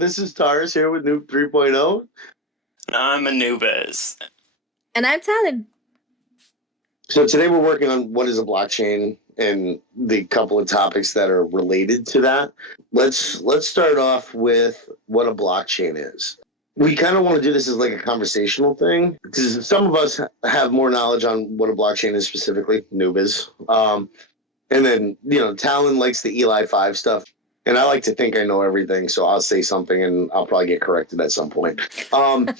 This is Taurus here with Noob 3.0. I'm a NEWBS. And I'm Talon. So today we're working on what is a blockchain and the couple of topics that are related to that. Let's start off with what a blockchain is. We kind of want to do this as like a conversational thing because some of us have more knowledge on what a blockchain is specifically, NEWBS. And then, Talon likes the Eli 5 stuff. And I like to think I know everything, so I'll say something and I'll probably get corrected at some point. I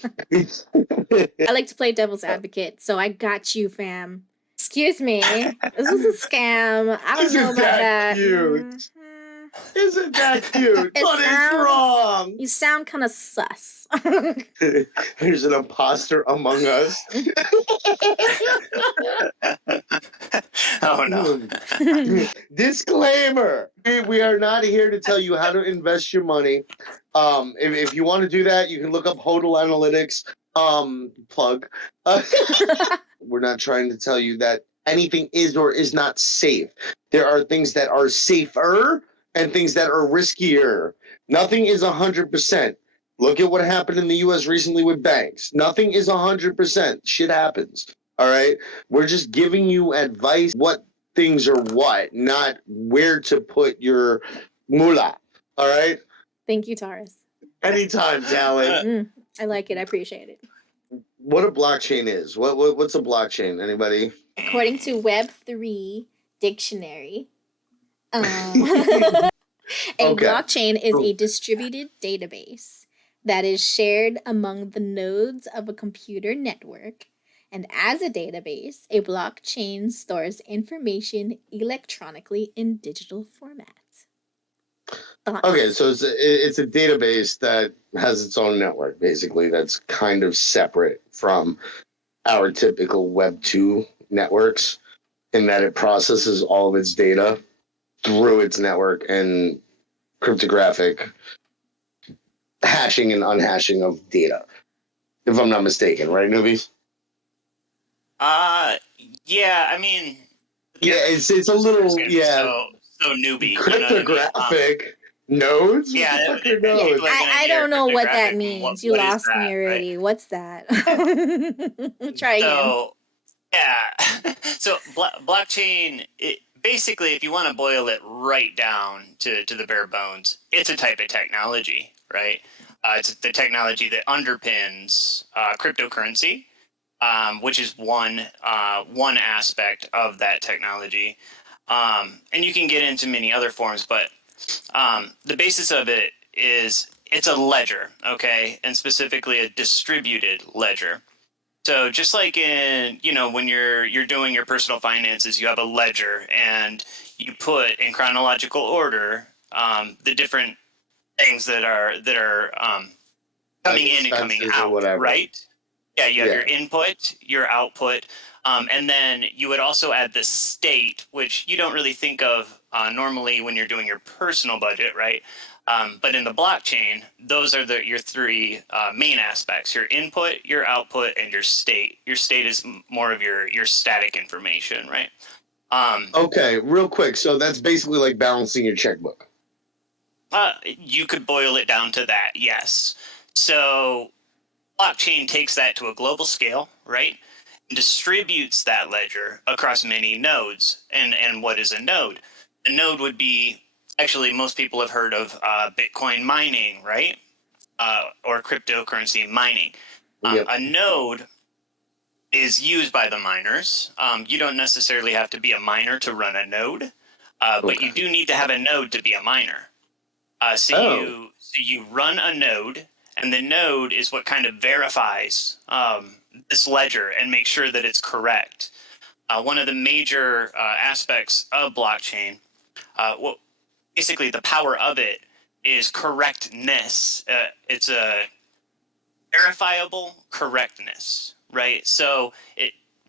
like to play devil's advocate, so I got you, fam. Excuse me. This was a scam. I don't know about that. Cute? Isn't that cute? But it's wrong. You sound kind of sus. There's an imposter among us. Oh, no. Disclaimer. We are not here to tell you how to invest your money. If you want to do that, you can look up Hodl Analytics. Plug. We're not trying to tell you that anything is or is not safe. There are things that are safer and things that are riskier. Nothing is 100%. Look at what happened in the U.S. recently with banks. Nothing is 100%. Shit happens. All right? We're just giving you advice what things are what, not where to put your moolah. All right? Thank you, Taurus. Anytime, Talon. I like it. I appreciate it. What a blockchain is. What's a blockchain? Anybody? According to WEB3 dictionary, a blockchain is a distributed database that is shared among the nodes of a computer network. And as a database, a blockchain stores information electronically in digital format. Okay, so it's a database that has its own network, basically, that's kind of separate from our typical Web2 networks in that it processes all of its data through its network and cryptographic hashing and unhashing of data, if I'm not mistaken, right, newbies? Yeah, I mean... Yeah, it's a little, yeah. So newbie. Cryptographic nodes? Yeah, nodes? I don't know what that means. You lost me already. Right? What's that? Try again. So, yeah. So blockchain, basically, if you want to boil it right down to the bare bones, it's a type of technology, right? It's the technology that underpins cryptocurrency, which is one aspect of that technology. And you can get into many other forms, but the basis of it is it's a ledger, okay? And specifically a distributed ledger. So just like in, when you're doing your personal finances, you have a ledger and you put in chronological order the different things that are coming in and coming out, right? Yeah, you have your input, your output, and then you would also add the state, which you don't really think of normally when you're doing your personal budget, right? But in the blockchain, those are your three main aspects: your input, your output, and your state. Your state is more of your static information, right? Okay, real quick. So that's basically like balancing your checkbook. You could boil it down to that, yes. So blockchain takes that to a global scale, right? And distributes that ledger across many nodes. And what is a node? A node would be, actually, most people have heard of Bitcoin mining, right? Or cryptocurrency mining. Yep. A node is used by the miners. You don't necessarily have to be a miner to run a node, but you do need to have a node to be a miner. So you run a node, and the node is what kind of verifies this ledger and makes sure that it's correct. One of the major aspects of blockchain, basically the power of it is correctness. It's a verifiable correctness, right? So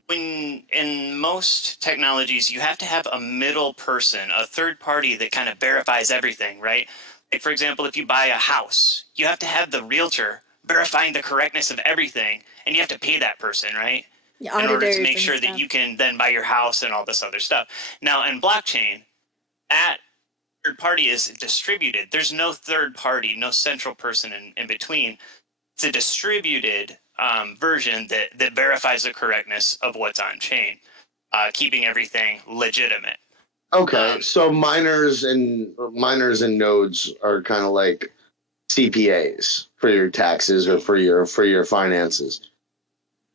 when in most technologies, you have to have a middle person, a third party that kind of verifies everything, right? Like, for example, if you buy a house, you have to have the realtor verifying the correctness of everything, and you have to pay that person, right? In order to make sure that you can then buy your house and all this other stuff. Now, in blockchain, that third party is distributed. There's no third party, no central person in between. It's a distributed version that verifies the correctness of what's on chain, keeping everything legitimate. Okay, so miners and nodes are kind of like CPAs for your taxes or for your finances.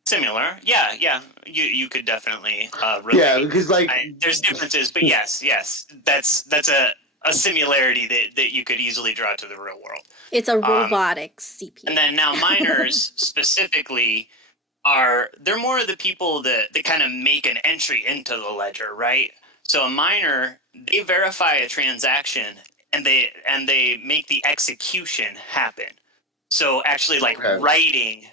Similar, yeah. You could definitely relate. Yeah, because like there's differences, but yes, that's a similarity that you could easily draw to the real world. It's a robotic CPA. And then now miners specifically they're more of the people that kind of make an entry into the ledger, right? So a miner, they verify a transaction and they make the execution happen. So actually like writing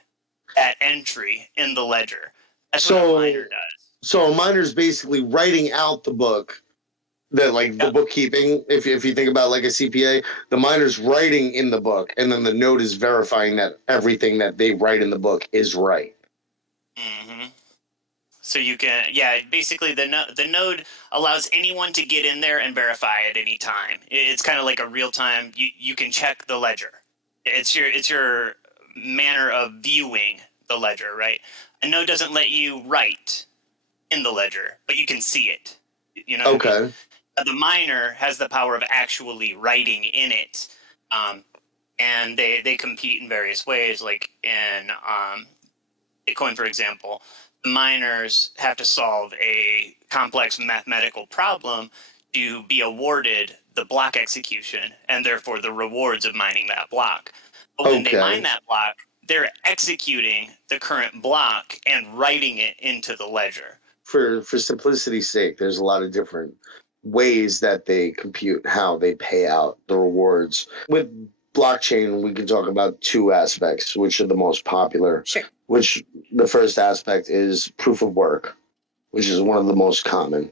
that entry in the ledger. That's what a miner does. So a miner's basically writing out the book, that like the bookkeeping. If you think about like a CPA, the miner's writing in the book, and then the node is verifying that everything that they write in the book is right. Mm-hmm. So you can, basically the node allows anyone to get in there and verify at any time. It's kind of like a real time. You can check the ledger. It's your manner of viewing the ledger, right? A node doesn't let you write in the ledger, but you can see it. You know. Okay. What I mean? The miner has the power of actually writing in it, and they compete in various ways. Like in Bitcoin, for example, the miners have to solve a complex mathematical problem to be awarded the block execution and therefore the rewards of mining that block. But when they mine that block, they're executing the current block and writing it into the ledger. For simplicity's sake, there's a lot of different ways that they compute how they pay out the rewards. With blockchain, we can talk about two aspects, which are the most popular. Sure. Which the first aspect is proof of work, which is one of the most common.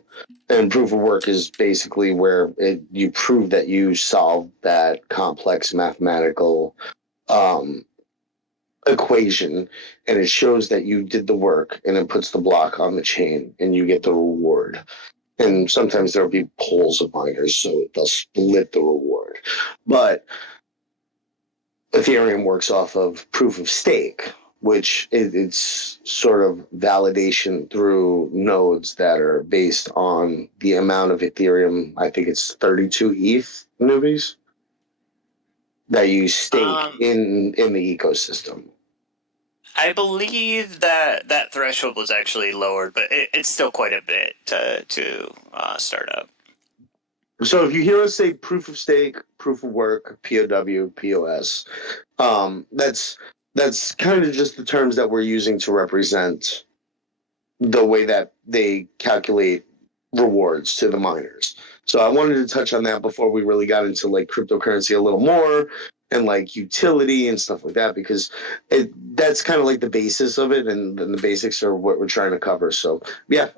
And proof of work is basically where you prove that you solved that complex mathematical equation, and it shows that you did the work, and it puts the block on the chain, and you get the reward. And sometimes there'll be pools of miners, so they'll split the reward. But Ethereum works off of proof of stake, which it's sort of validation through nodes that are based on the amount of Ethereum. I think it's 32 ETH, NEWBS, that you stake in the ecosystem. I believe that threshold was actually lowered, but it's still quite a bit to start up. So if you hear us say proof of stake, proof of work, POW, POS, that's kind of just the terms that we're using to represent the way that they calculate rewards to the miners. So I wanted to touch on that before we really got into like cryptocurrency a little more and like utility and stuff like that, because that's kind of like the basis of it, and the basics are what we're trying to cover. So yeah.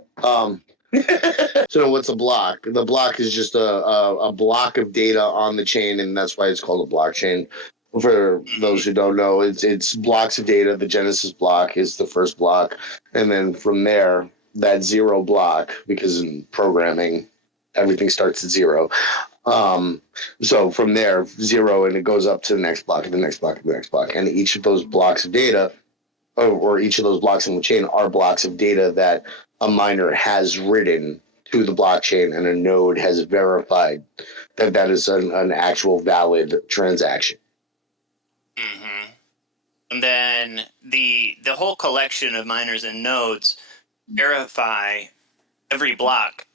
So what's a block? The block is just a block of data on the chain, and that's why it's called a blockchain. For those who don't know, it's blocks of data. The Genesis block is the first block, and then from there, that zero block, because in programming, everything starts at zero. So from there, zero, and it goes up to the next block, and the next block, and the next block, and each of those blocks of data, or each of those blocks in the chain, are blocks of data that a miner has written to the blockchain, and a node has verified that that is an actual valid transaction. Mm-hmm. And then the whole collection of miners and nodes verify every block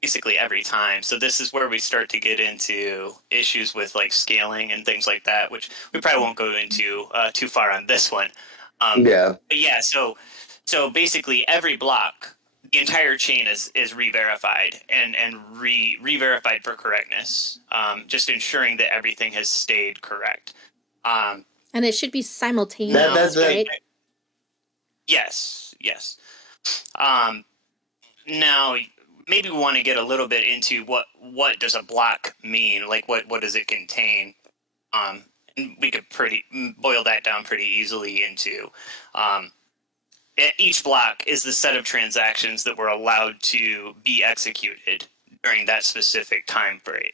basically every time. So this is where we start to get into issues with like scaling and things like that, which we probably won't go into too far on this one. Yeah. But yeah, so basically every block, the entire chain is re-verified and re-verified for correctness, just ensuring that everything has stayed correct. And it should be simultaneous, right? Yes. Now, maybe we want to get a little bit into what does a block mean? Like, what does it contain? And we could boil that down pretty easily into each block is the set of transactions that were allowed to be executed during that specific time frame.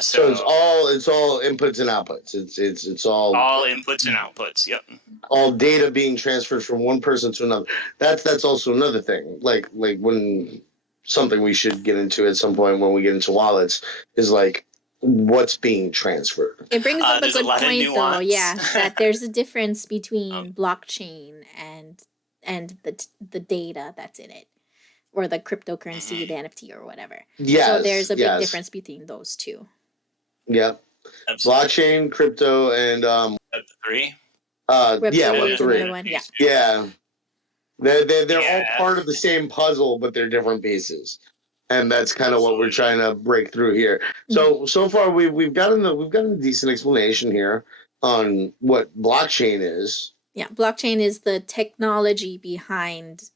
So it's all inputs and outputs. It's all inputs and outputs. Yep. all data being transferred from one person to another. That's also another thing. Like when something we should get into at some point when we get into wallets is like what's being transferred. It brings up a There's a good lot of point, though. nuance. Yeah, that there's a difference between blockchain and the data that's in it, or the cryptocurrency, the NFT, or whatever. Yes. So there's a big yes. difference between those two. Yep. Absolutely. Blockchain, crypto, and Web3. Web3 yeah, is another Web3. one. Yeah. Yeah. They're Yeah. all part of the same puzzle, but they're different pieces. And that's kind of what we're trying to break through here. So far we've gotten a decent explanation here on what blockchain is. Yeah, blockchain is the technology behind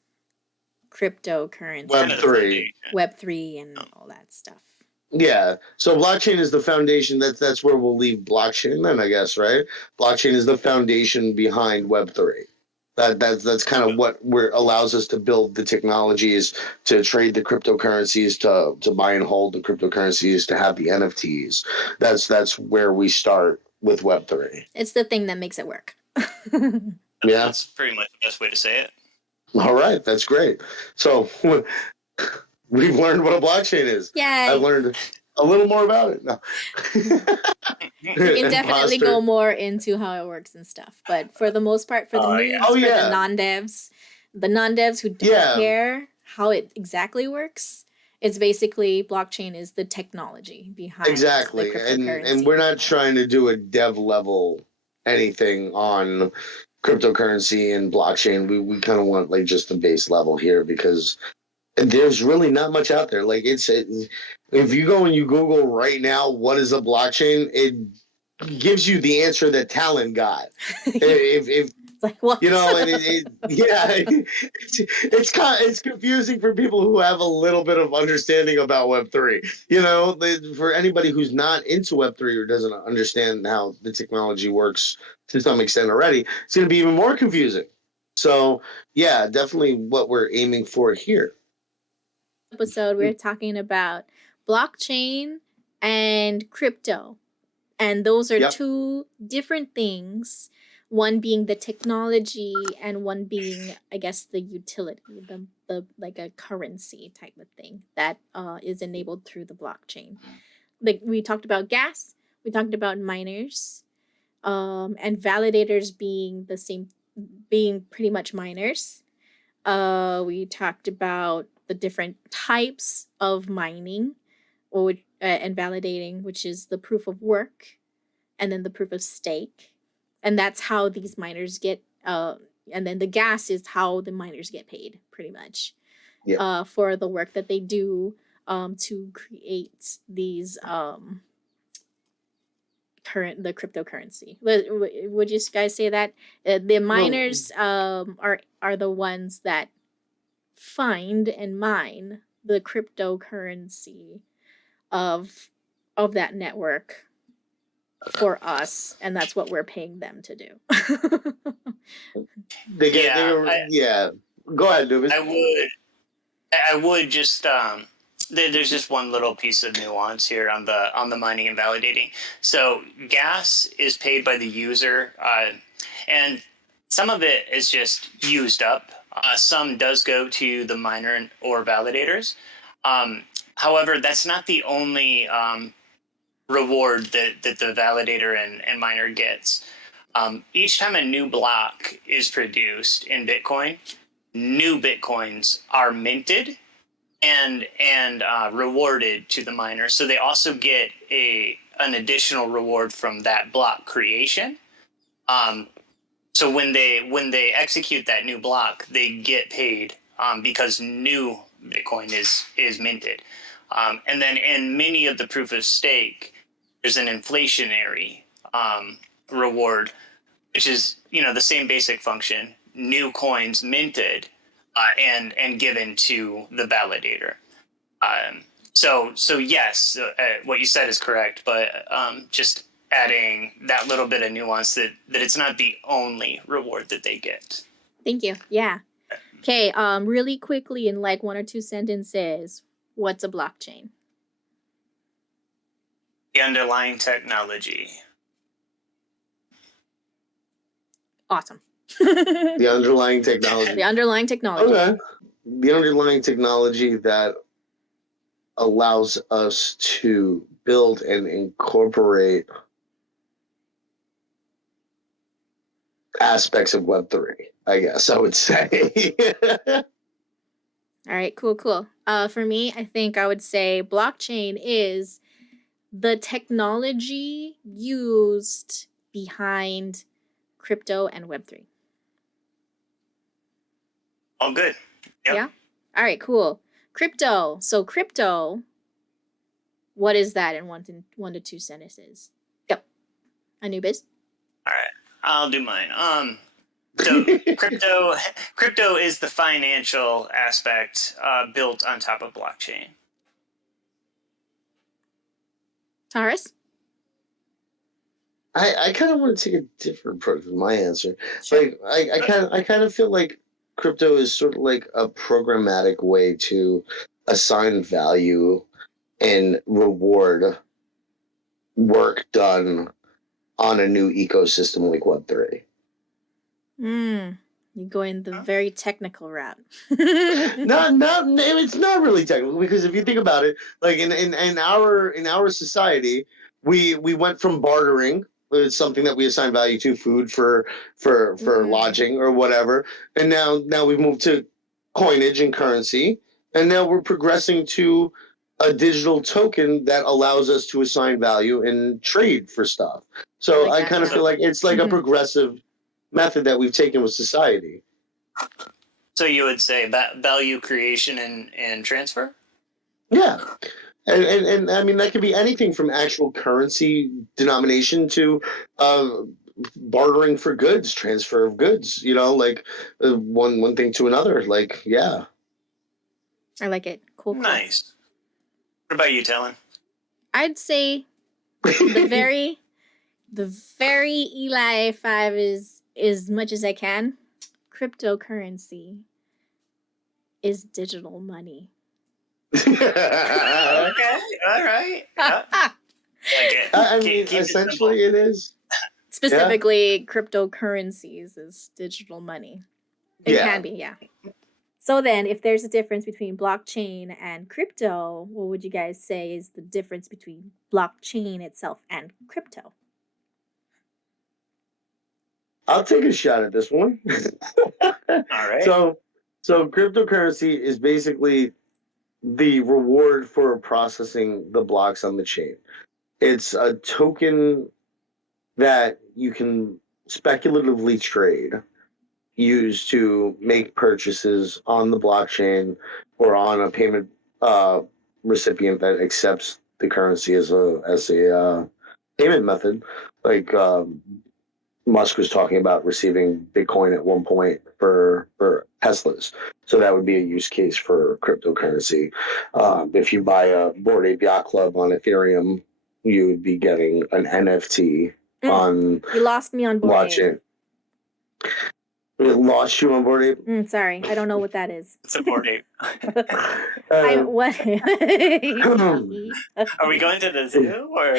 cryptocurrency, Web3. Web3, and all that stuff. Yeah. So blockchain is the foundation. That's where we'll leave blockchain then, I guess, right? Blockchain is the foundation behind Web3. That's kind of what allows us to build the technologies, to trade the cryptocurrencies, to buy and hold the cryptocurrencies, to have the NFTs. That's where we start with Web3. It's the thing that makes it work. Yeah. That's pretty much the best way to say it. All right. That's great. So we've learned what a blockchain is. Yeah. I've learned a little more about it. No. We can definitely go more into how it works and stuff. But for the most part, for the noobs, for the non-devs who don't care how it exactly works, it's basically blockchain is the technology behind exactly. the cryptocurrency. And we're not trying to do a dev level anything on cryptocurrency and blockchain. We kind of want like just the base level here because there's really not much out there. Like if you go and you Google right now, what is a blockchain? It gives you the answer that Talon got. if like, what? You know, and it's confusing for people who have a little bit of understanding about Web3. You know, for anybody who's not into Web3 or doesn't understand how the technology works to some extent already, it's going to be even more confusing. So, yeah, definitely what we're aiming for here. Episode, we're talking about blockchain and crypto. And those are two different things. One being the technology and one being, I guess, the utility, the like a currency type of thing that is enabled through the blockchain. Like we talked about gas, we talked about miners, and validators being the same, being pretty much miners. We talked about the different types of mining and validating, which is the proof of work and then the proof of stake. And that's how these miners get, and then the gas is how the miners get paid, pretty much, for the work that they do to create these the cryptocurrency. Would you guys say that the miners are the ones that find and mine the cryptocurrency of that network for us, and that's what we're paying them to do. Go ahead, Lubis. I would just there's just one little piece of nuance here on the mining and validating. So gas is paid by the user, and some of it is just used up. Some does go to the miner or validators. However, that's not the only reward that the validator and miner gets. Each time a new block is produced in Bitcoin, new Bitcoins are minted and rewarded to the miner. So they also get an additional reward from that block creation. So when they execute that new block, they get paid because new Bitcoin is minted. And then in many of the proof of stake, there's an inflationary reward, which is the same basic function: new coins minted and given to the validator. So yes, what you said is correct, but just adding that little bit of nuance that it's not the only reward that they get. Thank you. Yeah. Okay. Really quickly, in like one or two sentences, What's a blockchain? The underlying technology. Awesome. The underlying technology. The underlying technology. Okay. The underlying technology that allows us to build and incorporate aspects of Web3, I guess I would say. All right, cool. For me, I think I would say blockchain is the technology used behind crypto and Web3. All good. Yep. Yeah? All right, cool. Crypto. So crypto, what is that in one to two sentences? Go. NEWBS. All right. I'll do mine. So crypto is the financial aspect built on top of blockchain. Taurus? I kind of want to take a different approach with my answer. Sure. Like I kind of feel like crypto is sort of like a programmatic way to assign value and reward work done on a new ecosystem like Web3. You're going the very technical route. It's not really technical, because if you think about it, like in our society, we went from bartering, it's something that we assign value to, food for lodging or whatever, and now we've moved to coinage and currency, and now we're progressing to a digital token that allows us to assign value and trade for stuff. So like I that, kind of yeah. feel like it's like a progressive method that we've taken with society. So you would say value creation and transfer? Yeah. And I mean, that could be anything from actual currency denomination to bartering for goods, transfer of goods, like one thing to another. Like, yeah. I like it. Cool. Nice. What about you, Talon? I'd say the very Eli 5 is as much as I can. Cryptocurrency is digital money. Okay. All right. Yep. I mean, essentially it is. Specifically, cryptocurrencies is digital money. It can be, yeah. So then, if there's a difference between blockchain and crypto, what would you guys say is the difference between blockchain itself and crypto? I'll take a shot at this one. All right. So cryptocurrency is basically the reward for processing the blocks on the chain. It's a token that you can speculatively trade, use to make purchases on the blockchain or on a payment recipient that accepts the currency as a payment method. Like Musk was talking about receiving Bitcoin at one point for Teslas. So that would be a use case for cryptocurrency. If you buy a Bored Ape Yacht Club on Ethereum, you would be getting an NFT on. You lost me on Bored Ape. It lost you on Bored Ape? Sorry, I don't know what that is. It's a Bored Ape. What? Are we going to the zoo or?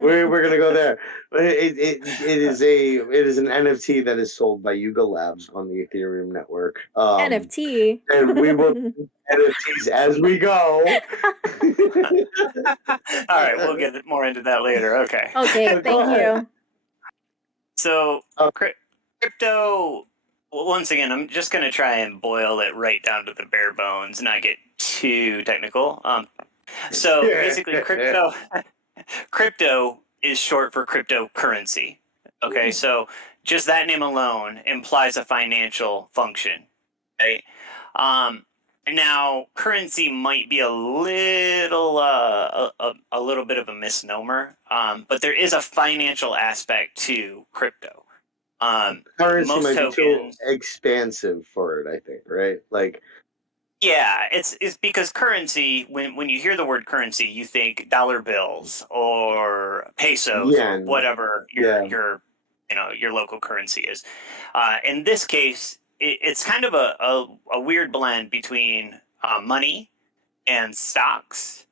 We're gonna go there. It is an NFT that is sold by Yuga Labs on the Ethereum network. NFT. And we will NFTs as we go. All right, we'll get more into that later. Okay. Okay, thank you. So crypto. Well, once again, I'm just going to try and boil it right down to the bare bones, not get too technical. So basically, crypto is short for cryptocurrency. Okay, so just that name alone implies a financial function, right? Now, currency might be a little bit of a misnomer, but there is a financial aspect to crypto. Currency most might tokens, be too expansive for it, I think, right? Like, yeah, it's because currency. When you hear the word currency, you think dollar bills or pesos or whatever your local currency is. In this case, it's kind of a weird blend between money and stocks,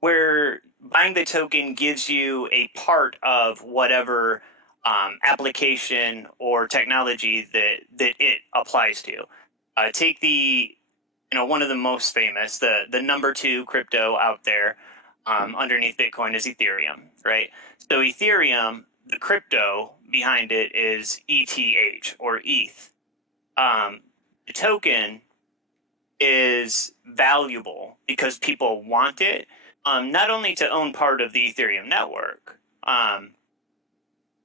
where buying the token gives you a part of whatever application or technology that it applies to. Take the one of the most famous, the number 2 crypto out there, underneath Bitcoin is Ethereum, right? So Ethereum, the crypto behind it is ETH or ETH. The token is valuable because people want it, not only to own part of the Ethereum network.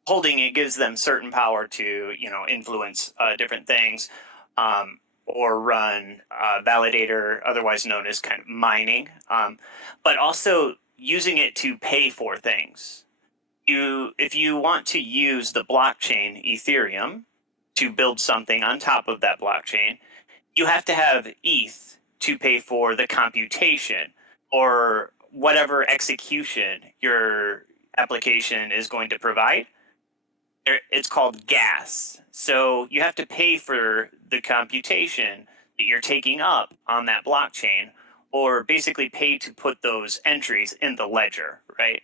Holding it gives them certain power to, influence different things, or run validator, otherwise known as kind of mining, but also using it to pay for things. If you want to use the blockchain Ethereum to build something on top of that blockchain, you have to have ETH to pay for the computation or whatever execution your application is going to provide. It's called gas. So you have to pay for the computation that you're taking up on that blockchain, or basically pay to put those entries in the ledger, right?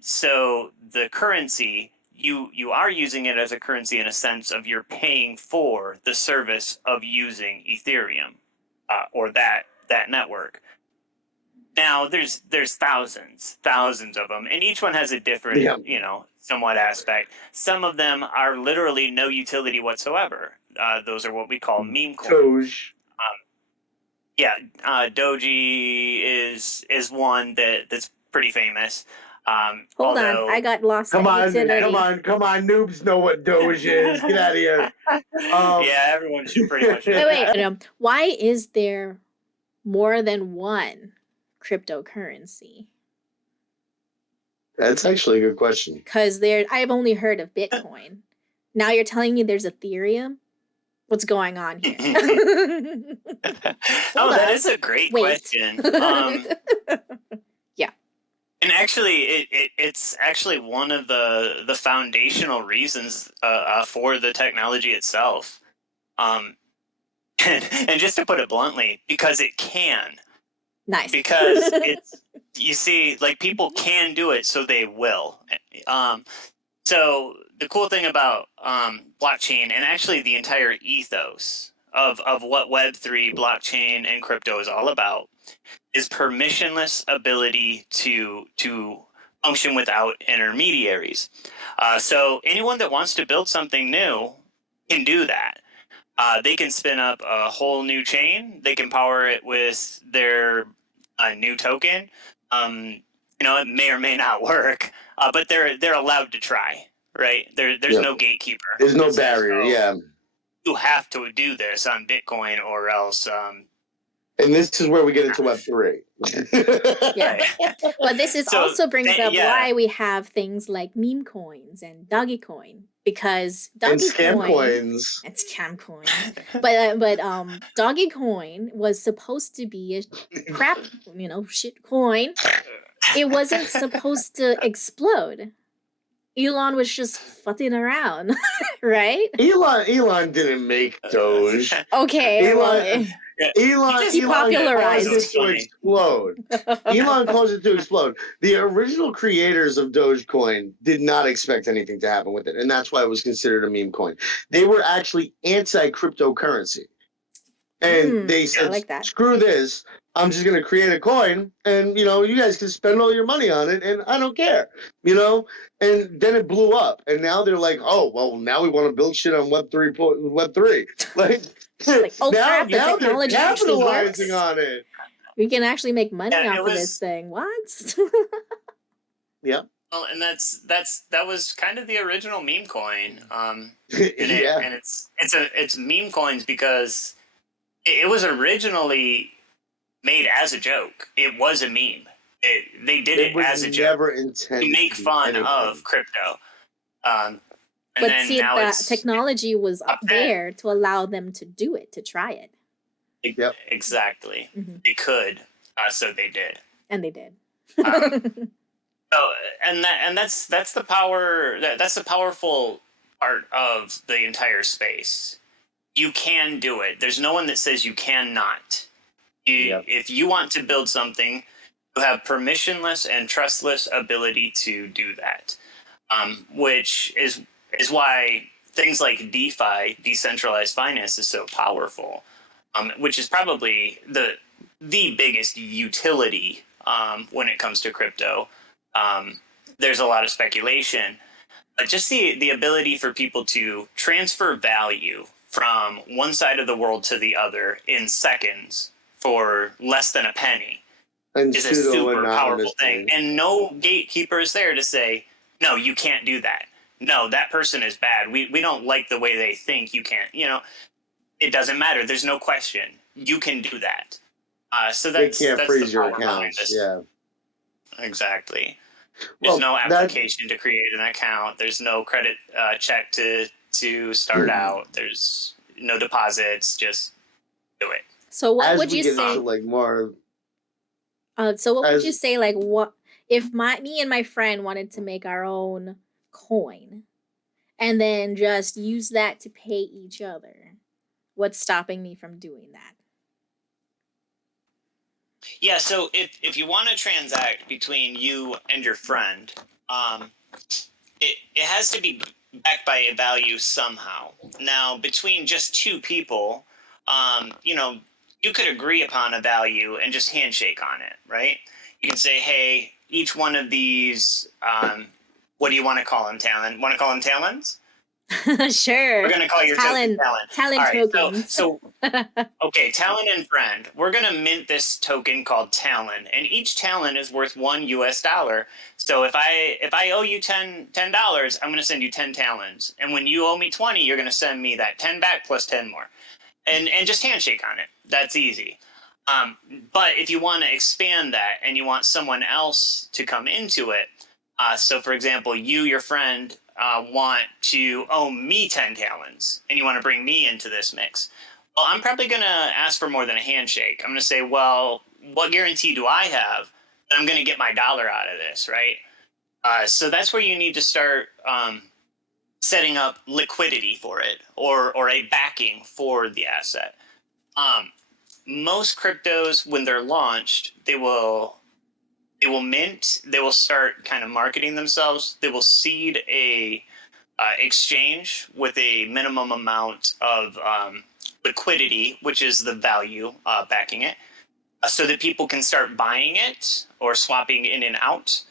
So the currency, you are using it as a currency in a sense of you're paying for the service of using Ethereum, or that network. Now there's thousands of them, and each one has a different, somewhat aspect. Some of them are literally no utility whatsoever. Those are what we call meme coins. Doge. Doji is one that's pretty famous. Hold on, I got lost. Come on, noobs know what Doge is. Get out of here. Yeah, everyone should pretty much know. Wait. Why is there more than one cryptocurrency? That's actually a good question. Because I've only heard of Bitcoin. Now you're telling me there's Ethereum? What's going on here? That is a great question. Yeah. And actually, it's actually one of the foundational reasons for the technology itself. And just to put it bluntly, because it can. Nice. Because you see, like, people can do it, so they will. So the cool thing about blockchain, and actually the entire ethos of what Web3, blockchain, and crypto is all about, is permissionless ability to function without intermediaries. So anyone that wants to build something new can do that. They can spin up a whole new chain. They can power it with their new token. It may or may not work, but they're allowed to try, right? There's no gatekeeper. There's no barrier, yeah. You have to do this on Bitcoin, or else. And this is where we get into Web3. Yeah. Well, this also brings up why we have things like meme coins and doggy coin, because doggy and scam coins and scam coins. but doggy coin was supposed to be a crap, shit coin. It wasn't supposed to explode. Elon was just fucking around, right? Elon didn't make Doge. Okay. Elon he popularized it to explode. Elon caused it to explode. The original creators of Dogecoin did not expect anything to happen with it, and that's why it was considered a meme coin. They were actually anti-cryptocurrency. And they said, like that. Screw this. I'm just going to create a coin, and, you guys can spend all your money on it, and I don't care, And then it blew up, and now they're like, oh, well, now we want to build shit on Web3. Now they're capitalizing on it. We can actually make money off of this thing. What? Yeah. Well, and that was kind of the original meme coin. And it's meme coins because it was originally made as a joke. It was a meme. They did it as a joke to make fun of crypto. But see, that technology was up there to allow them to do it, to try it. Yep. Exactly. Mm-hmm. They could, so they did. And they did. That's the power. That's the powerful part of the entire space. you can do it. There's no one that says you cannot. Yep. If you want to build something, you have permissionless and trustless ability to do that, which is why things like DeFi, decentralized finance, is so powerful, which is probably the biggest utility when it comes to crypto. There's a lot of speculation, but just the ability for people to transfer value from one side of the world to the other in seconds for less than a penny And is a super powerful thing. pseudo-anonymously. And no gatekeeper is there to say, no, you can't do that. No, that person is bad. We don't like the way they think. You can't, it doesn't matter. There's no question. You can do that. So They that's can't that's freeze the your power behind accounts. this. Yeah. Exactly. There's no application to create an account. There's no credit check to start out. There's no deposits. Just do it. So what As would we you get say? into like more, So what would you as say? Like, what if me and my friend wanted to make our own coin, and then just use that to pay each other? What's stopping me from doing that? Yeah, so if you want to transact between you and your friend, it has to be backed by a value somehow. Now, between just two people, you could agree upon a value and just handshake on it, right? You can say, hey, each one of these, what do you want to call them, Talon? Want to call them Talons? Sure. We're going to call your token Talon. Talon All right, tokens. so okay, Talon and friend. We're gonna mint this token called Talon, and each Talon is worth $1. So if I owe you $10, I'm gonna send you 10 Talons, and when you owe me 20, you're gonna send me that 10 back plus 10 more, and just handshake on it. That's easy. But if you want to expand that and you want someone else to come into it, so for example, your friend, want to owe me 10 Talons, and you want to bring me into this mix. Well, I'm probably going to ask for more than a handshake. I'm going to say, well, what guarantee do I have that I'm going to get my dollar out of this, right? So that's where you need to start setting up liquidity for it, or a backing for the asset. Most cryptos, when they're launched, they will mint. They will start kind of marketing themselves. They will seed a exchange with a minimum amount of liquidity, which is the value backing it, so that people can start buying it or swapping in and out.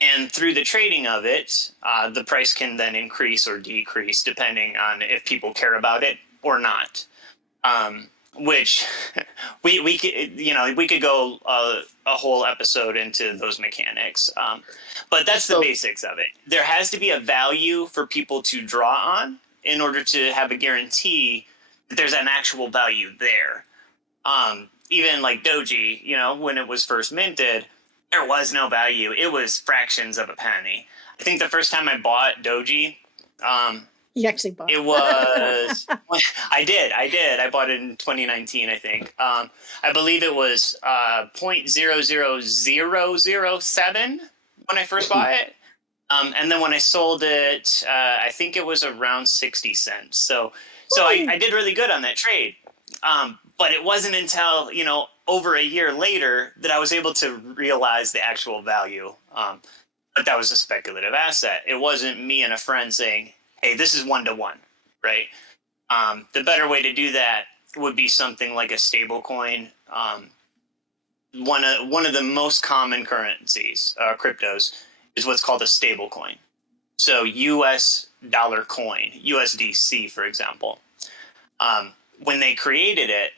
And through the trading of it, the price can then increase or decrease depending on if people care about it or not. Which we could, we could go a whole episode into those mechanics. But that's the basics of it. There has to be a value for people to draw on in order to have a guarantee that there's an actual value there. Even like Doji, when it was first minted, there was no value. It was fractions of a penny. I think the first time I bought Doji, you actually bought it was I did. I bought it in 2019, I think. I believe it was 0.00007 when I first bought it. And then when I sold it, I think it was around 60 cents. So I did really good on that trade. But it wasn't until, over a year later that I was able to realize the actual value. But that was a speculative asset. It wasn't me and a friend saying, hey, this is 1-to-1, right? The better way to do that would be something like a stable coin. One of the most common currencies, cryptos, is what's called a stable coin. So US dollar coin, USDC, for example. When they created it,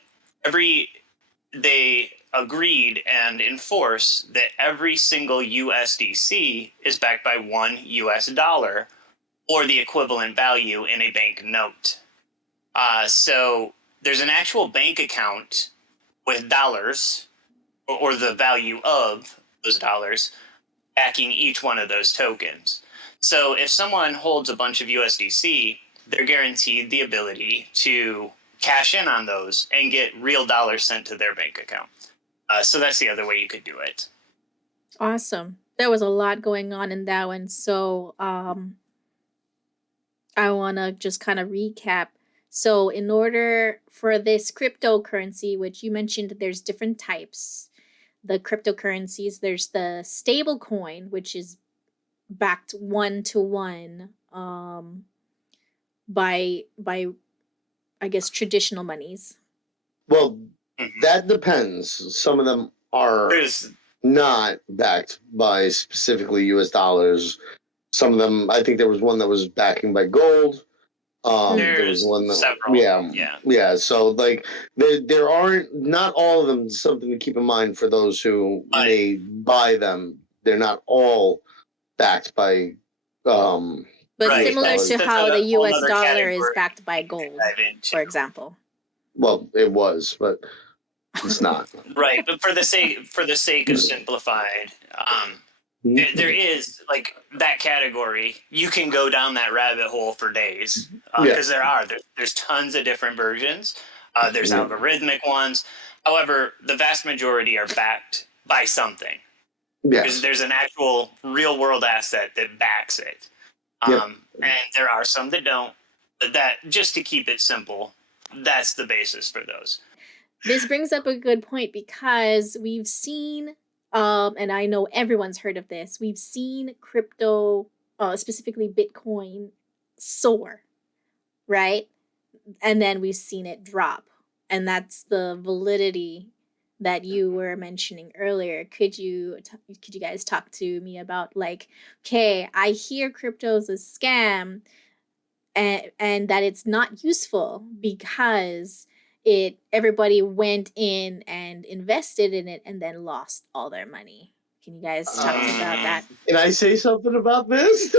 they agreed and enforced that every single USDC is backed by one US dollar or the equivalent value in a bank note. So there's an actual bank account with dollars or the value of those dollars backing each one of those tokens. So if someone holds a bunch of USDC, they're guaranteed the ability to cash in on those and get real dollars sent to their bank account. So that's the other way you could do it. Awesome. There was a lot going on in that one. So I want to just kind of recap So in order for this cryptocurrency, which you mentioned there's different types, the cryptocurrencies, there's the stable coin, which is backed 1-to-1 by I guess traditional monies. Well, that depends. Some of them are There's not backed by specifically U.S. dollars. Some of them, I think there was one that was backing by gold. There was there's one that, several. yeah. So like, there aren't, not all of them. Something to keep in mind for those who may buy them. They're not all backed by. But Right. similar dollars. to That's how a the whole US nother dollar is category backed by we can gold, dive into. for example. Well, it was, but it's not. Right, but for the sake of simplified, there is like that category. You can go down that rabbit hole for days because there's tons of different versions. There's algorithmic ones. However, the vast majority are backed by something because Yes. there's an actual real world asset that backs it. And there are some that don't. But that, just to keep it simple, that's the basis for those. This brings up a good point because we've seen, and I know everyone's heard of this, we've seen crypto, specifically Bitcoin, soar, right? And then we've seen it drop. And that's the validity that you were mentioning earlier. Could you guys talk to me about, like, okay, I hear crypto's a scam, and that it's not useful because everybody went in and invested in it and then lost all their money. Can you guys talk to me about that? Can I say something about this?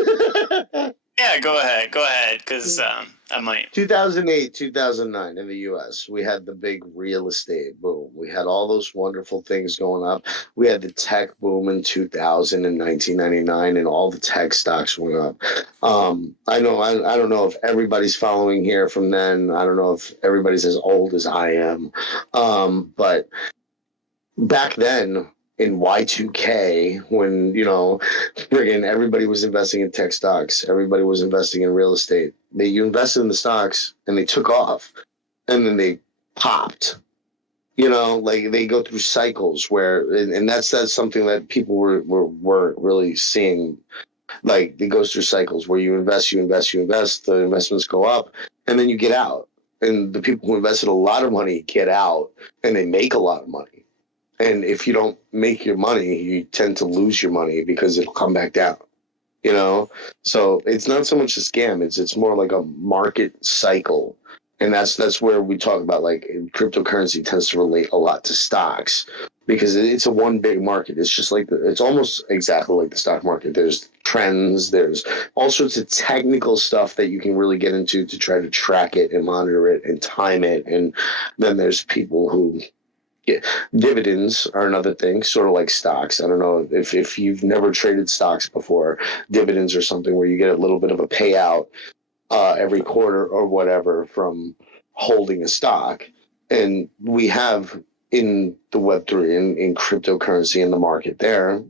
Yeah, go ahead, because I might. 2008, 2009 in the U.S., we had the big real estate boom. We had all those wonderful things going up. We had the tech boom in 2000 and 1999, and all the tech stocks went up. I don't know if everybody's following here from then. I don't know if everybody's as old as I am. But back then, in Y2K, when, friggin' everybody was investing in tech stocks, everybody was investing in real estate. You invested in the stocks and they took off and then they popped. Like they go through cycles where, and that's something that people weren't really seeing. Like it goes through cycles where you invest, the investments go up, and then you get out. And the people who invested a lot of money get out and they make a lot of money. And if you don't make your money, you tend to lose your money because it'll come back down, So it's not so much a scam. It's more like a market cycle. And that's where we talk about, like, cryptocurrency tends to relate a lot to stocks because it's a one big market. It's just like it's almost exactly like the stock market. There's trends, there's all sorts of technical stuff that you can really get into to try to track it and monitor it and time it. And then there's people who... Yeah. Dividends are another thing, sort of like stocks. I don't know if you've never traded stocks before. Dividends are something where you get a little bit of a payout every quarter or whatever from holding a stock. And we have in the Web3, in cryptocurrency, in the market there,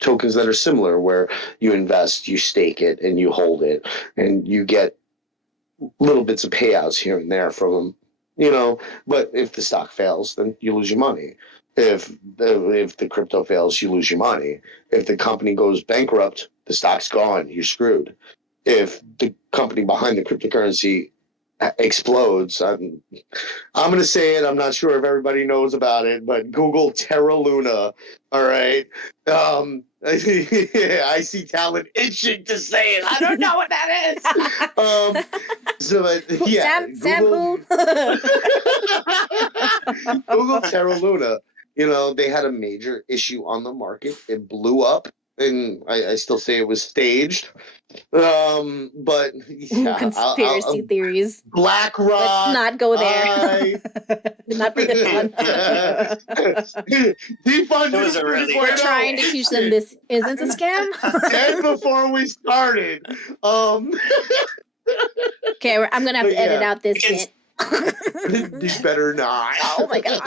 tokens that are similar where you invest, you stake it, and you hold it, and you get little bits of payouts here and there from them. But if the stock fails, then you lose your money. If the crypto fails, you lose your money. If the company goes bankrupt, the stock's gone. You're screwed. If the company behind the cryptocurrency explodes, I'm going to say it. I'm not sure if everybody knows about it, but Google Terra Luna. All right. I see talent itching to say it. I don't know what that is. Sam who? Google Terra Luna. They had a major issue on the market. It blew up, and I still say it was staged. But yeah, conspiracy theories. BlackRock. Let's not go there. Not for this one. Defunded. It was a really We're trying to teach them this isn't a scam. And before we started. Okay, I'm gonna have to edit out this bit. You better not. Oh my god.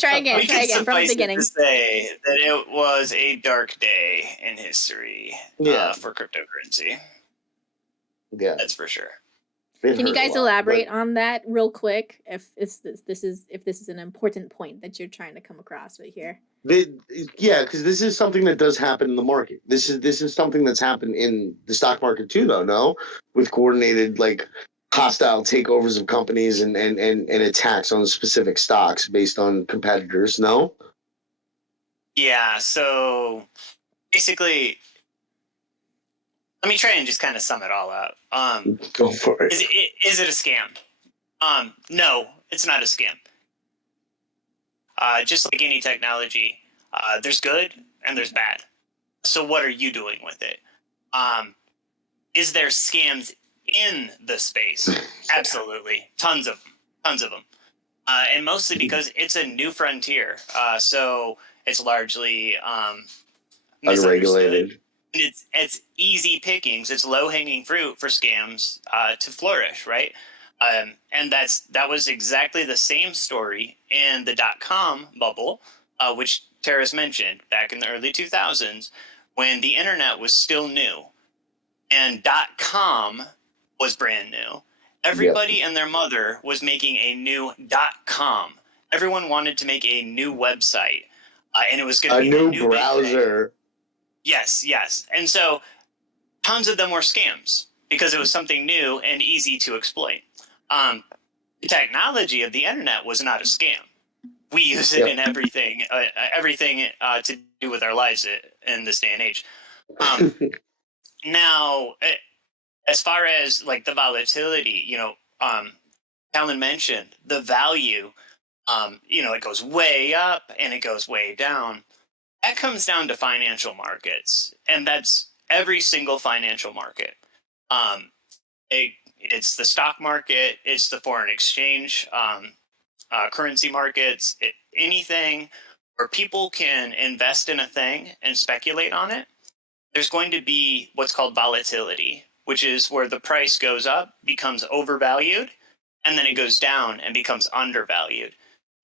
Try again from the beginning. To say that it was a dark day in history for cryptocurrency. Yeah. That's for sure. It Can you hurt a guys lot, elaborate but on that real quick? If this is an important point that you're trying to come across right here. yeah, because this is something that does happen in the market. This is something that's happened in the stock market too, though. No, with coordinated like hostile takeovers of companies and attacks on specific stocks based on competitors. No. Yeah. So basically, let me try and just kind of sum it all up. Go for it. Is it a scam? No, it's not a scam. Just like any technology, there's good and there's bad. So what are you doing with it? Is there scams in the space? Absolutely, tons of them, tons of them, and mostly because it's a new frontier. So it's largely misunderstood. Unregulated. And it's easy pickings. It's low hanging fruit for scams to flourish, right? And that was exactly the same story in the .com bubble, which Terrace mentioned back in the early 2000s, when the internet was still new and .com was brand new. Everybody and their mother was making a new .com. Everyone wanted to make a new website, and it was going to A be the new new big thing. browser. Yes, yes. And so tons of them were scams because it was something new and easy to exploit. The technology of the internet was not a scam. We use it in everything, everything to do with our lives in this day and age. Now, as far as like the volatility, Helen mentioned the value. It goes way up and it goes way down. That comes down to financial markets, and that's every single financial market. It's the stock market, it's the foreign exchange, currency markets, anything where people can invest in a thing and speculate on it. There's going to be what's called volatility, which is where the price goes up, becomes overvalued, and then it goes down and becomes undervalued.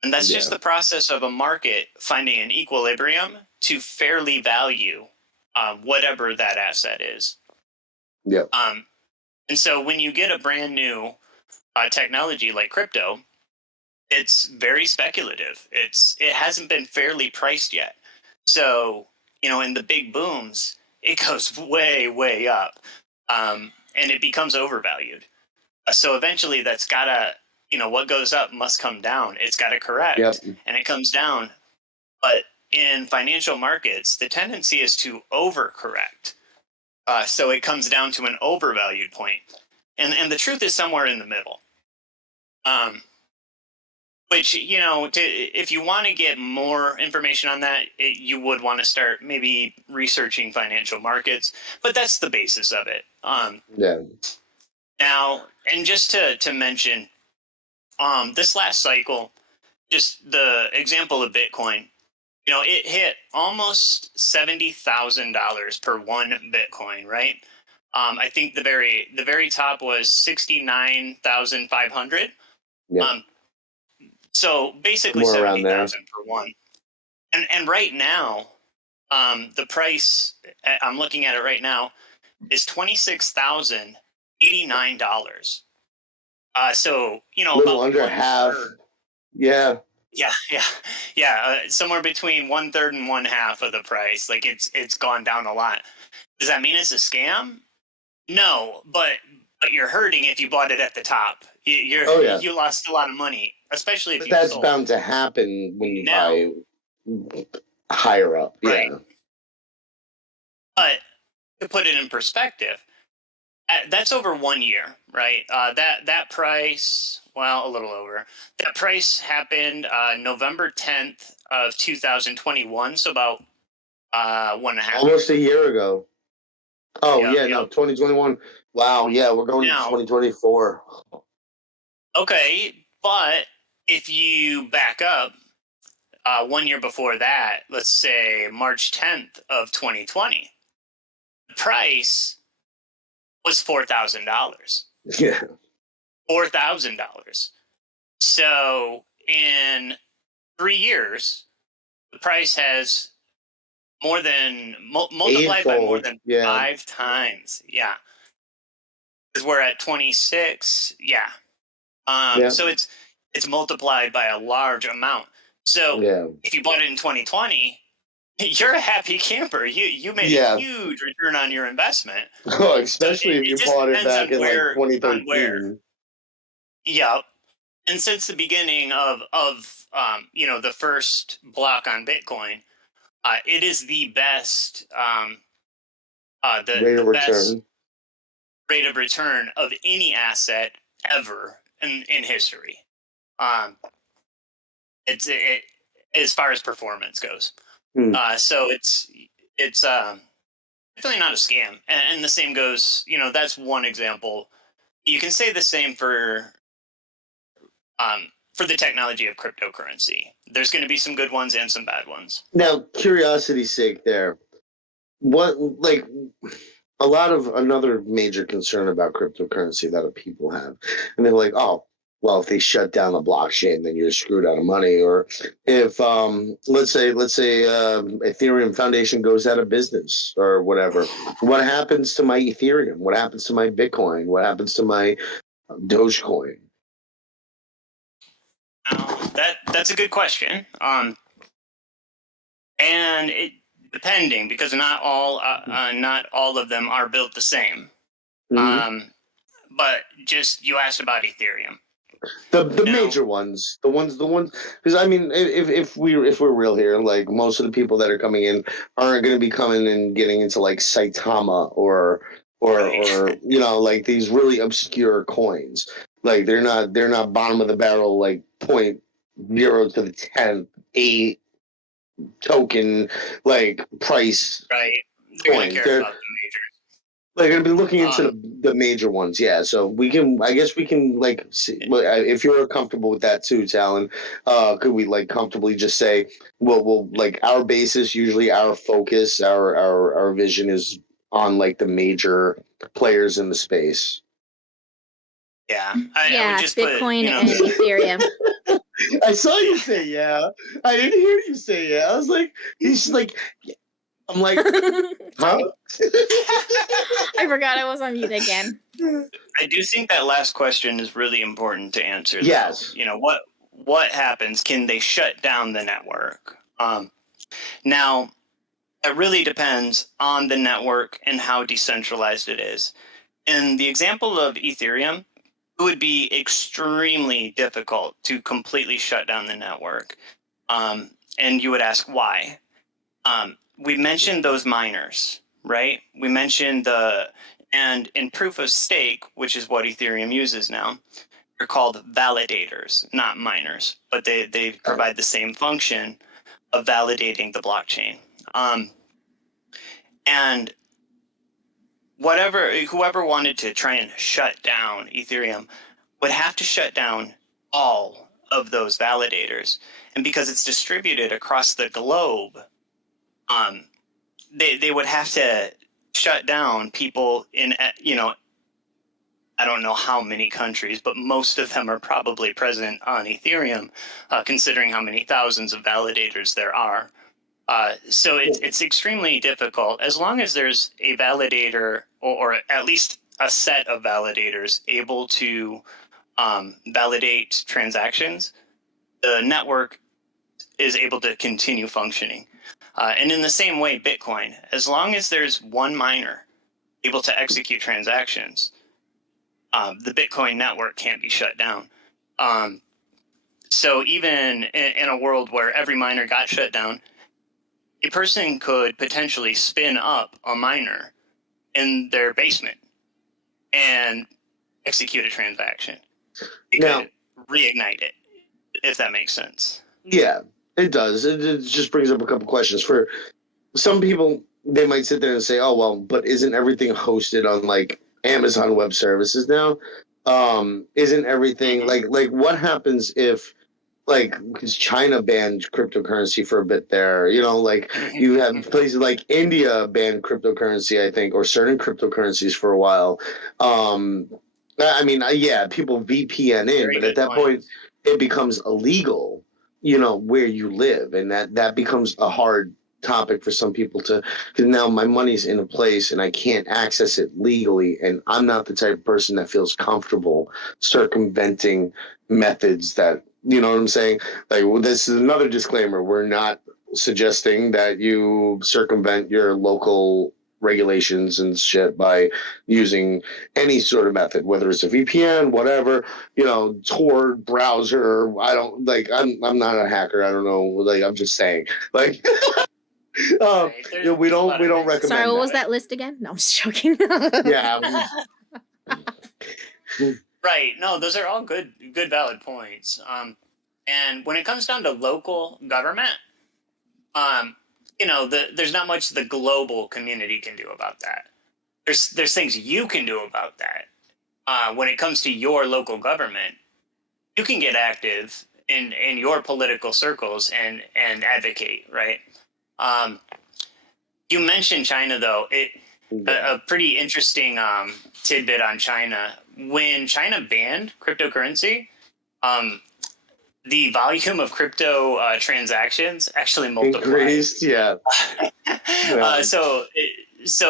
And that's just the process of a market finding an equilibrium to fairly value whatever that asset is. Yeah. And so when you get a brand new technology like crypto, it's very speculative. It hasn't been fairly priced yet. So, in the big booms, it goes way, way up, and it becomes overvalued. So eventually that's gotta, what goes up must come down. It's gotta correct, and it comes down. But in financial markets, the tendency is to overcorrect. So it comes down to an overvalued point. And the truth is somewhere in the middle. Which, if you want to get more information on that, you would want to start maybe researching financial markets. But that's the basis of it. Now, and just to mention, this last cycle, just the example of Bitcoin, it hit almost $70,000 per one Bitcoin, right? I think the very top was 69,500. So basically More around 70,000 per one. And right now, the price I'm looking at it right now is $26,089. So a little about under half. Yeah. Yeah. Somewhere between 1/3 and 1/2 of the price. Like it's gone down a lot. Does that mean it's a scam? No, but you're hurting if you bought it at the top. You lost a lot of money, especially if that's sold. bound to happen when you buy higher up. Right. Yeah. But to put it in perspective, that's over 1 year, right? That price, well, a little over. That price happened November 10th of 2021, so about 1.5. Almost a year ago. Oh Yeah, no, 2021. Wow, yeah, we're going to 2024. Okay, but if you back up 1 year before that, let's say March 10th of 2020, the price was $4,000. Yeah. $4,000. So in 3 years, the price has multiplied by more than 5 times. Yeah. because we're at 26. Yeah. Yeah. So it's multiplied by a large amount. So Yeah. if you bought it in 2020, you're a happy camper. You made a Yeah. huge return on your investment. Oh, So especially if it you just bought it depends back on in like where. 2013. Yeah. And since the beginning of the first block on Bitcoin, it is the best Rate the of best return. rate of return of any asset ever in history. Um, it as far as performance goes. Hmm. So it's definitely not a scam, and the same goes. That's one example. You can say the same for the technology of cryptocurrency. There's going to be some good ones and some bad ones. Now, curiosity's sake, there. What like a lot of another major concern about cryptocurrency that people have, and they're like, oh, well, if they shut down the blockchain, then you're screwed out of money. Or if let's say Ethereum Foundation goes out of business or whatever, what happens to my Ethereum? What happens to my Bitcoin? What happens to my Dogecoin? That's a good question. And it depending because not all of them are built the same. Mm-hmm. But just you asked about Ethereum. The Now, major ones, the ones, because I mean, if we're real here, like most of the people that are coming in aren't going to be coming and getting into like Saitama or right. like these really obscure coins. Like they're not bottom of the barrel like 0.0 to the 10th eight token like price Right. They're going to coins. care They're about the major. like gonna be looking into Um, the major ones, yeah. So I guess we can like see, if you're comfortable with that too, Talon. Could we like comfortably just say, well, we'll like our basis, usually our focus, our vision is on like the major players in the space. yeah. I would Yeah, just put, Bitcoin and Ethereum. I saw you say yeah. I didn't hear you say yeah. I was like, he's like, I'm like, huh? Sorry. I forgot I was on mute again. I do think that last question is really important to answer. Yes. Though. What happens? Can they shut down the network? Now, it really depends on the network and how decentralized it is. In the example of Ethereum, it would be extremely difficult to completely shut down the network. And you would ask why. We mentioned those miners, right? We mentioned and in proof of stake, which is what Ethereum uses now, they're called validators, not miners, but they provide the same function of validating the blockchain. And whoever wanted to try and shut down Ethereum would have to shut down all of those validators. And because it's distributed across the globe, they would have to shut down people in, I don't know how many countries, but most of them are probably present on Ethereum, considering how many thousands of validators there are. So it's extremely difficult. As long as there's a validator or at least a set of validators able to validate transactions, the network is able to continue functioning. And in the same way, Bitcoin, as long as there's one miner able to execute transactions, the Bitcoin network can't be shut down. So even in a world where every miner got shut down, a person could potentially spin up a miner in their basement and execute a transaction. It Now, could reignite it, if that makes sense. yeah, it does. It just brings up a couple questions. For some people, they might sit there and say, "Oh well, but isn't everything hosted on like Amazon Web Services now? Isn't everything like what happens if like because China banned cryptocurrency for a bit there? Like you have places like India banned cryptocurrency, I think, or certain cryptocurrencies for a while. I mean, yeah, people VPN in, Very but at good that point. point, it becomes illegal. Where you live, and that becomes a hard topic for some people to, because now my money's in a place and I can't access it legally, and I'm not the type of person that feels comfortable circumventing methods that, you know what I'm saying? Like, well, this is another disclaimer. We're not suggesting that you circumvent your local regulations and shit by using any sort of method, whether it's a VPN, whatever, you know, Tor browser. I don't like. I'm not a hacker. I don't know. Like, I'm just saying. Like, Right, you know, we don't recommend. Sorry, what was that. that list again? No, I'm just joking. Yeah. Right. No, those are all good, valid points. And when it comes down to local government, you know, there's not much the global community can do about that. There's things you can do about that. When it comes to your local government, you can get active in your political circles and advocate, right? You mentioned China, though. A pretty interesting tidbit on China. When China banned cryptocurrency, the volume of crypto transactions actually multiplied. Increased, yeah. So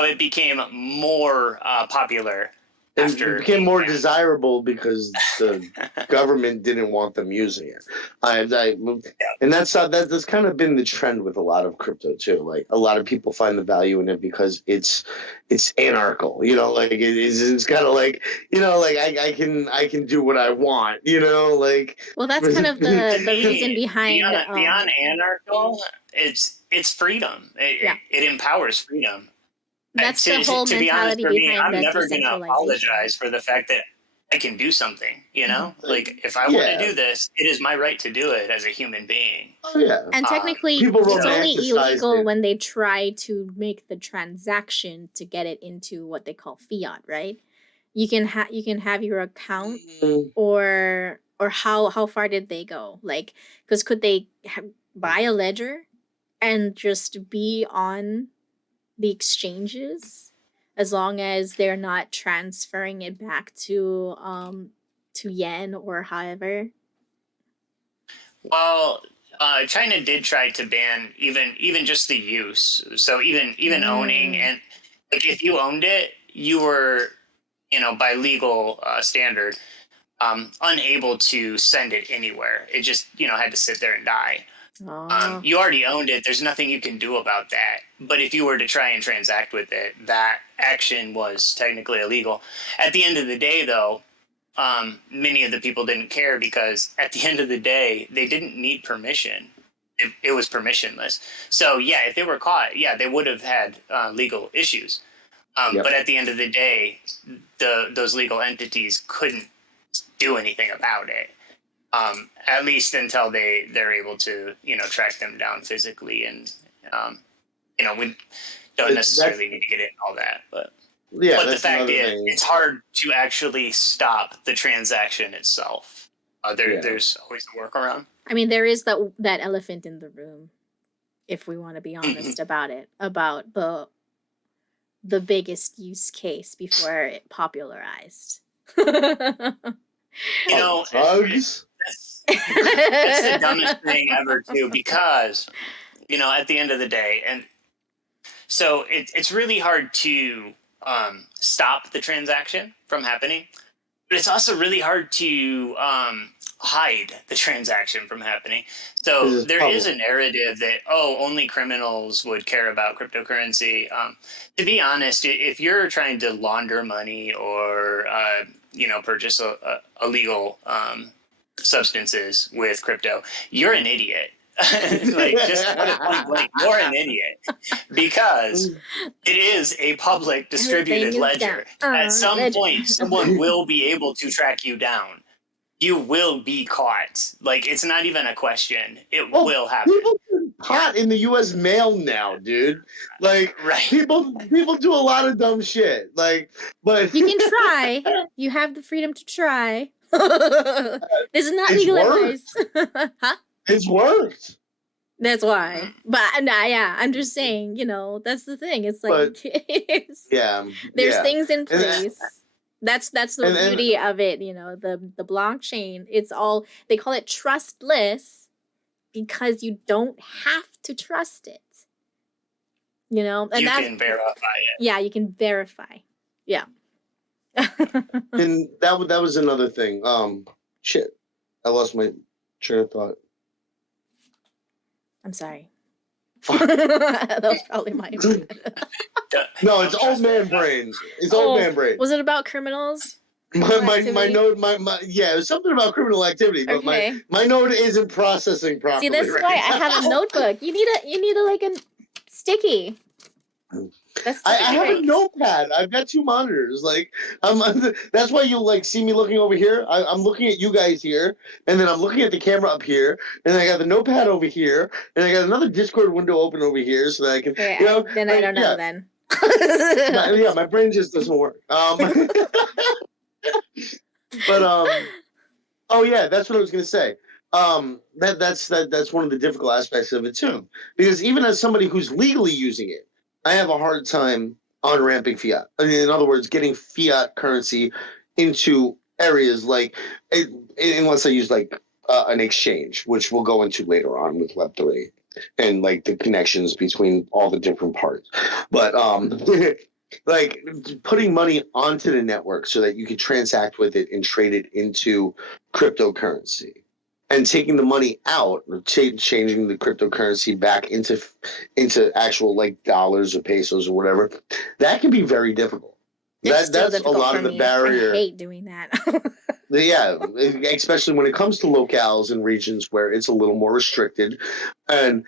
it became more popular. After it became more desirable because the government didn't want them using it. And that's kind of been the trend with a lot of crypto too. Like, a lot of people find the value in it because it's anarchical, you know, like it's kind of like, you know, like I can do what I want, you know, like. Well, that's kind of the reason behind beyond anarchical. It's freedom. It empowers freedom. That's the whole mentality behind I'm the never going to decentralization. apologize for the fact that I can do something, you know? Like, if I want to do this, it is my right to do it as a human being. Oh, yeah. And technically, people it's only romanticize illegal it. when they try to make the transaction to get it into what they call fiat, right? You can have your account, or how far did they go? Like, because could they buy a ledger and just be on the exchanges as long as they're not transferring it back to yen or however? Well, China did try to ban even just the use. So even owning, and like, if you owned it, you were, you know, by legal standard, unable to send it anywhere. It just, you know, had to sit there and die. You already owned it. There's nothing you can do about that. But if you were to try and transact with it, that action was technically illegal. At the end of the day, though, many of the people didn't care, because at the end of the day, they didn't need permission. It was permissionless. So, yeah, if they were caught, yeah, they would have had legal issues. But at the end of the day, those legal entities couldn't do anything about it. At least until they're able to, you know, track them down physically, and you know, we don't necessarily need to get into all that, but the fact is, it's hard to actually stop the transaction itself. There's always a workaround. I mean, there is that elephant in the room, if we want to be honest about it, about the biggest use case before it popularized. You know, drugs. It's the dumbest thing ever, too, because, you know, at the end of the day, and so it's really hard to stop the transaction from happening, but it's also really hard to hide the transaction from happening. So there is a narrative that, only criminals would care about cryptocurrency. To be honest, if you're trying to launder money or you know, purchase illegal substances with crypto, you're an idiot. Like, just put it point blank, you're an idiot, because it is a public distributed ledger. At some point, someone will be able to track you down. You will be caught. Like, it's not even a question. It will happen. People do pot in the U.S. mail now, dude. Like, people do a lot of dumb shit. Like, but you can try. You have the freedom to try. This is not legal advice. Huh? It's worked. That's why. But yeah, I'm just saying, you know, that's the thing. It's like, there's things in place. That's the beauty of it, you know, the blockchain. It's all, they call it trustless because you don't have to trust it. You know, and You that can verify it. yeah, you can verify. Yeah. And that was another thing. Shit, I lost my train of thought. I'm sorry. That was probably my bad. No, it's Don't old trust me. man brain. It's old man brain. Was it about criminals? My Activity? note, yeah, it was something about criminal activity, but Okay. my note isn't processing properly. See, that's right why now. I have a notebook. You need a like a sticky. That's I have a great. notepad. I've got two monitors. Like, that's why you like see me looking over here. I'm looking at you guys here, and then I'm looking at the camera up here, and then I got the notepad over here, and I got another Discord window open over here, so that I can, Okay, you know. I don't know then. My brain just doesn't work. But oh yeah, that's what I was gonna say. That's one of the difficult aspects of it too, because even as somebody who's legally using it, I have a hard time on ramping fiat. I mean, in other words, getting fiat currency into areas like, unless I use like an exchange, which we'll go into later on with Web3 and like the connections between all the different parts. But like putting money onto the network so that you can transact with it and trade it into cryptocurrency, and taking the money out or changing the cryptocurrency back into actual like dollars or pesos or whatever, that can be very difficult. It's still That's a difficult lot for of the me. barrier. I hate doing that. Yeah, especially when it comes to locales and regions where it's a little more restricted. And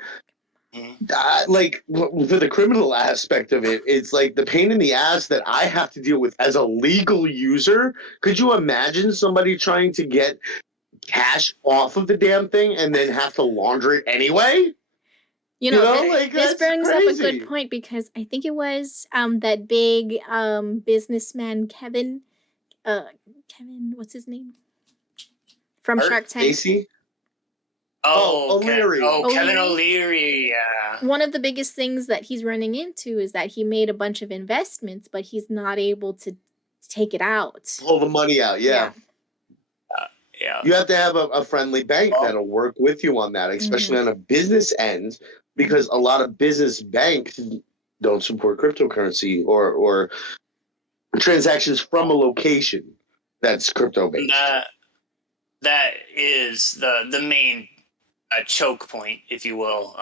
like for the criminal aspect of it, it's like the pain in the ass that I have to deal with as a legal user. Could you imagine somebody trying to get cash off of the damn thing and then have to launder it anyway? You know, like this that's brings crazy. up a good point, because I think it was that big businessman Kevin, what's his name? From Art Shark Tank. Stacy? O'Leary. Kevin O'Leary? O'Leary, yeah. One of the biggest things that he's running into is that he made a bunch of investments, but he's not able to take it out. Pull the money out, yeah. Yeah. You have to have a friendly bank that'll work with you on that, especially on a business end, because a lot of business banks don't support cryptocurrency or transactions from a location that's crypto based. That is the main choke point, if you will,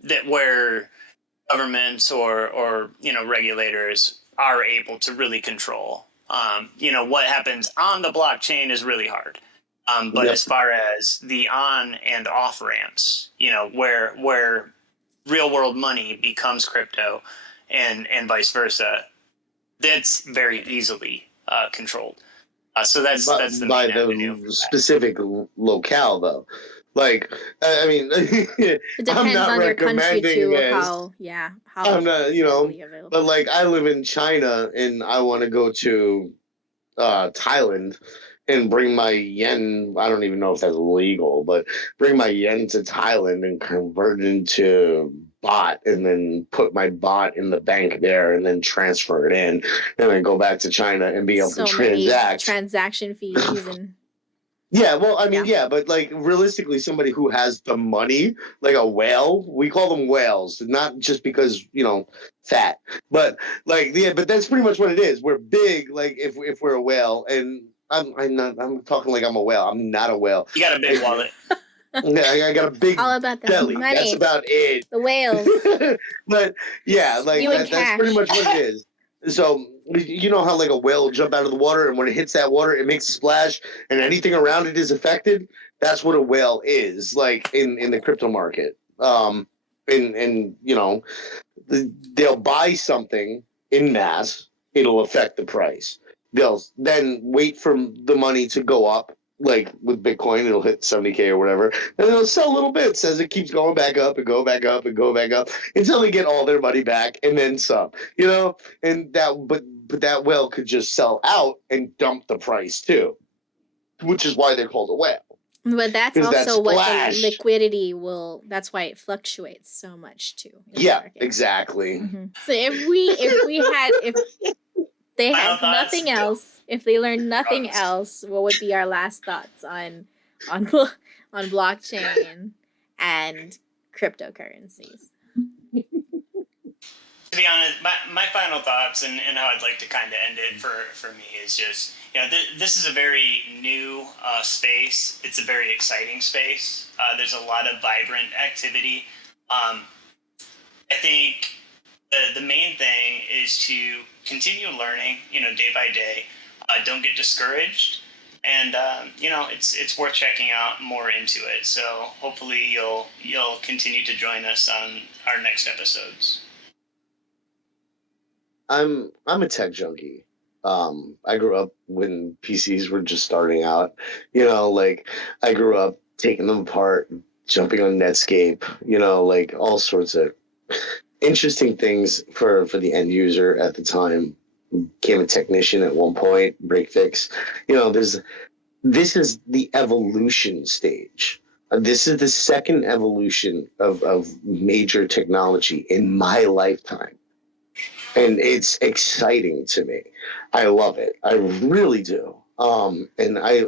that where governments or regulators are able to really control. What happens on the blockchain is really hard. But as far as the on and off ramps, where real world money becomes crypto and vice versa, that's very easily controlled. So that's the by main avenue. the specific locale, though. Like, I mean, it depends I'm not on your country recommending too. this. How I'm not, available. but like I live in China and I want to go to Thailand and bring my yen. I don't even know if that's legal, but bring my yen to Thailand and convert it into bot, and then put my bot in the bank there, and then transfer it in, and then go back to China and be able to transact. Transaction fees and. Yeah, well, I mean, yeah, but like realistically, somebody who has the money, like a whale, we call them whales, not just because fat, but like but that's pretty much what it is. We're big, like if we're a whale, and I'm talking like I'm a whale. I'm not a whale. You got a big wallet. I got a big all about that belly. money. That's about it. The whales. But yeah, like that's pretty much what it is. So you know how like a whale will jump out of the water, and when it hits that water, it makes a splash, and anything around it is affected. That's what a whale is like in the crypto market. And they'll buy something in mass, it'll affect the price. They'll then wait for the money to go up. Like with Bitcoin, it'll hit 70K or whatever, and they'll sell little bits as it keeps going back up and go back up and go back up until they get all their money back and then some. And but that whale could just sell out and dump the price too, which is why they're called a whale. But that's also what the liquidity will. That's why it fluctuates so much too. Yeah, exactly. So if they had nothing else, if they learned nothing else, what would be our last thoughts on blockchain and cryptocurrencies? to be honest, my final thoughts and how I'd like to kind of end it for me is just, this is a very new space. It's a very exciting space. There's a lot of vibrant activity. I think the main thing is to continue learning, day by day. Don't get discouraged. And it's worth checking out more into it. So hopefully you'll continue to join us on our next episodes. I'm a tech junkie. I grew up when PCs were just starting out. I grew up taking them apart, jumping on Netscape. All sorts of interesting things for the end user at the time. Became a technician at one point, break fix. This is the evolution stage. This is the second evolution of major technology in my lifetime. And it's exciting to me. I love it. I really do. And I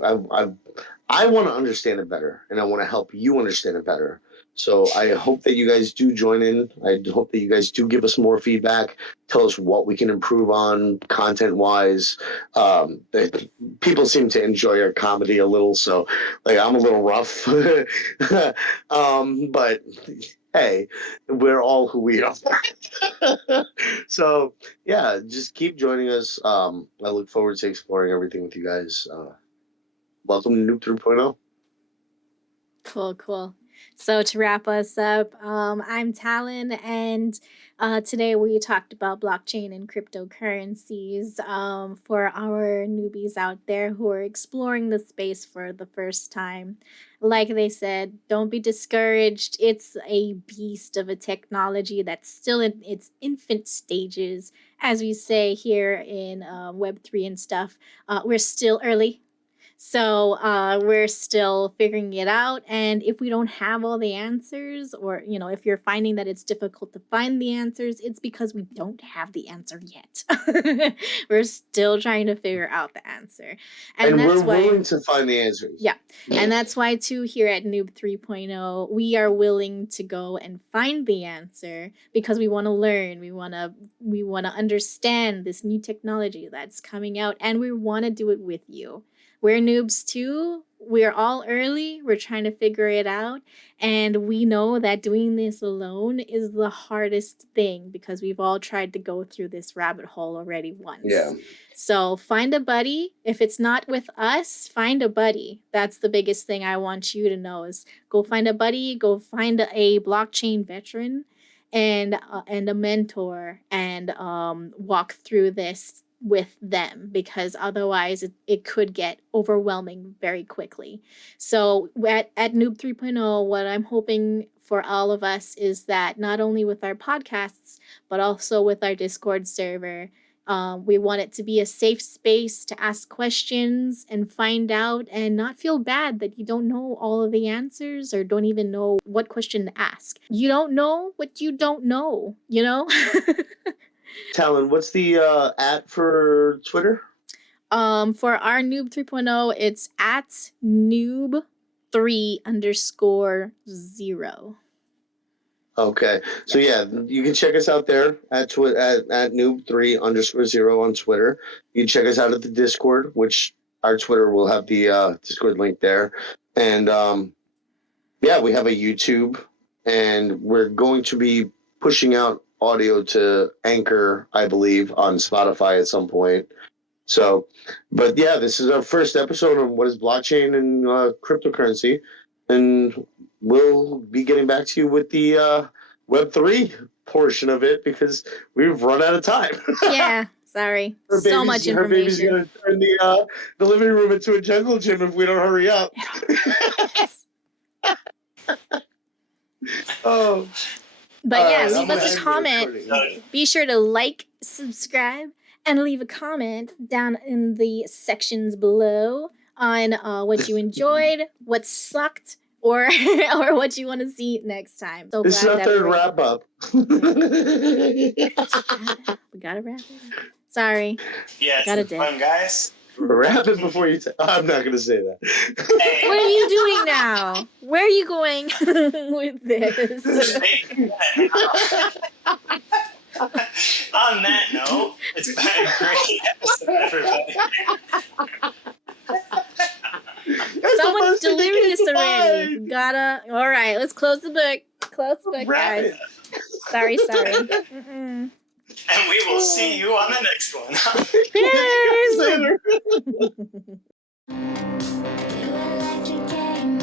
want to understand it better, and I want to help you understand it better. So I hope that you guys do join in. I hope that you guys do give us more feedback. Tell us what we can improve on content-wise. People seem to enjoy our comedy a little, so I'm a little rough. But hey, we're all who we are. So yeah, just keep joining us. I look forward to exploring everything with you guys. Welcome to Noob 3.0. Cool. So to wrap us up, I'm Talon, and today we talked about blockchain and cryptocurrencies for our newbies out there who are exploring the space for the first time. Like they said, don't be discouraged. It's a beast of a technology that's still in its infant stages. As we say here in Web3 and stuff, we're still early. So we're still figuring it out. And if we don't have all the answers, or, if you're finding that it's difficult to find the answers, it's because we don't have the answer yet. We're still trying to figure out the answer. And that's we're willing to find the answers. Yeah. And that's why, too, here at Noob 3.0, we are willing to go and find the answer because we want to learn. We want to understand this new technology that's coming out, and we want to do it with you. We're noobs too. We're all early. We're trying to figure it out. And we know that doing this alone is the hardest thing because we've all tried to go through this rabbit hole already once. Yeah. So find a buddy. If it's not with us, find a buddy. That's the biggest thing I want you to know is go find a buddy, go find a blockchain veteran and a mentor and walk through this with them, because otherwise it could get overwhelming very quickly. So at Noob 3.0, what I'm hoping for all of us is that not only with our podcasts, but also with our Discord server, we want it to be a safe space to ask questions and find out and not feel bad that you don't know all of the answers or don't even know what question to ask. You don't know what you don't know, Talon, what's the at for Twitter? For our Noob 3.0, it's at noob3_0. Okay. So yeah, you can check us out there at noob3_0 on Twitter. You can check us out at the Discord, which our Twitter will have the Discord link there. And we have a YouTube, and we're going to be pushing out audio to Anchor, I believe, on Spotify at some point. So, but yeah, this is our first episode on what is blockchain and cryptocurrency, and we'll be getting back to you with the Web3 portion of it because we've run out of time. Yeah, sorry. So much information. Her baby's going to turn the living room into a jungle gym if we don't hurry up. Oh. But yeah, leave us a comment. Be sure to like, subscribe, and leave a comment down in the sections below on what you enjoyed, what sucked, or what you want to see next time. So this is our third wrap up. We gotta wrap it up. Sorry. Yeah, it's fun, guys. Wrap it before you I'm not going to say that. Hey. What are you doing now? Where are you going with this? On that note, it's been a great episode, everybody. Someone's delirious already. We gotta. All right, let's close the book. Close the book, Wrap guys. it. Sorry. Mm-mm. And we will see you on the next one. Yes. Later. You electric game,